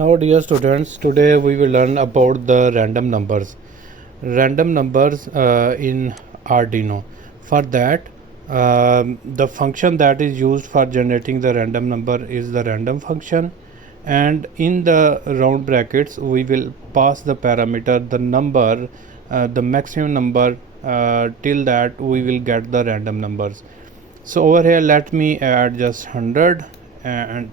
Now dear students, today we will learn about the random numbers. Random numbers in Arduino. For that, the function that is used for generating the random number is the random function, and in the round brackets we will pass the parameter the number, the maximum number, till that we will get the random numbers. So over here let me add just 100, and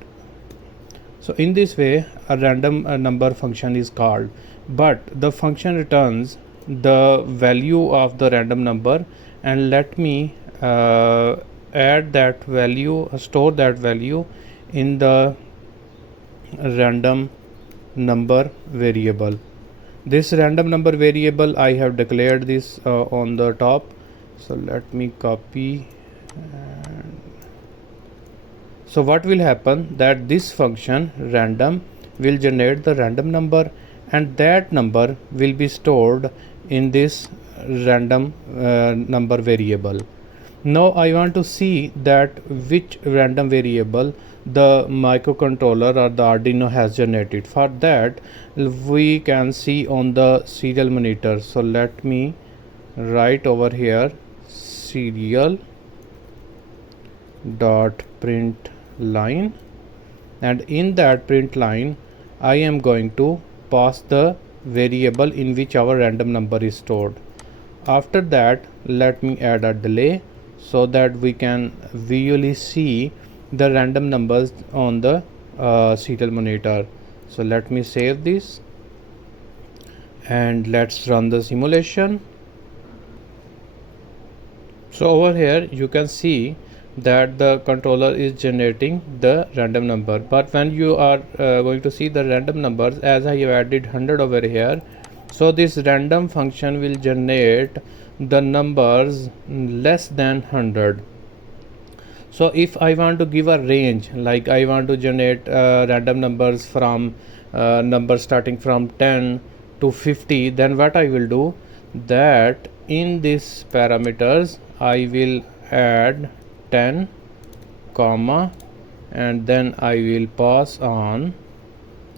so in this way a random number function is called, but the function returns the value of the random number, and let me add that value, store that value in the random number variable. This random number variable I have declared this on the top, so let me copy. So what will happen, that this function random will generate the random number, and that number will be stored in this random number variable. Now I want to see that which random variable the microcontroller or the Arduino has generated. For that we can see on the serial monitor. So let me write over here serial dot print line, and in that print line I am going to pass the variable in which our random number is stored. After that let me add a delay so that we can visually see the random numbers on the serial monitor. So let me save this and let's run the simulation. So over here you can see that the controller is generating the random number, but when you are going to see the random numbers, as I have added 100 over here, so this random function will generate the numbers less than 100. So if I want to give a range, like I want to generate random numbers from numbers starting from 10 to 50, then what I will do, that in these parameters I will add 10 comma, and then I will pass on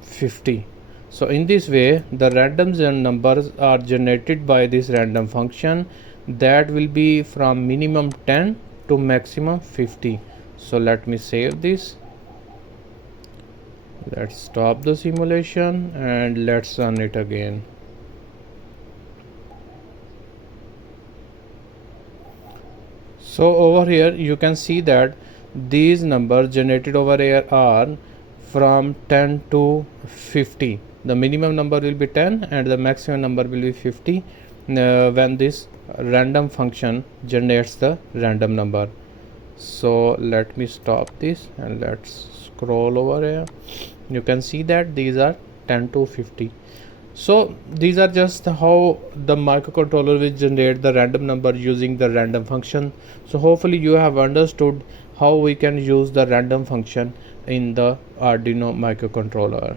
50. So in this way the random numbers are generated by this random function, that will be from minimum 10 to maximum 50. So let me save this, let's stop the simulation and let's run it again. So over here you can see that these numbers generated over here are from 10 to 50. The minimum number will be 10 and the maximum number will be 50 when this random function generates the random number. So let me stop this and let's scroll over here. You can see that these are 10 to 50. So these are just how the microcontroller will generate the random number using the random function. So hopefully you have understood how we can use the random function in the Arduino microcontroller.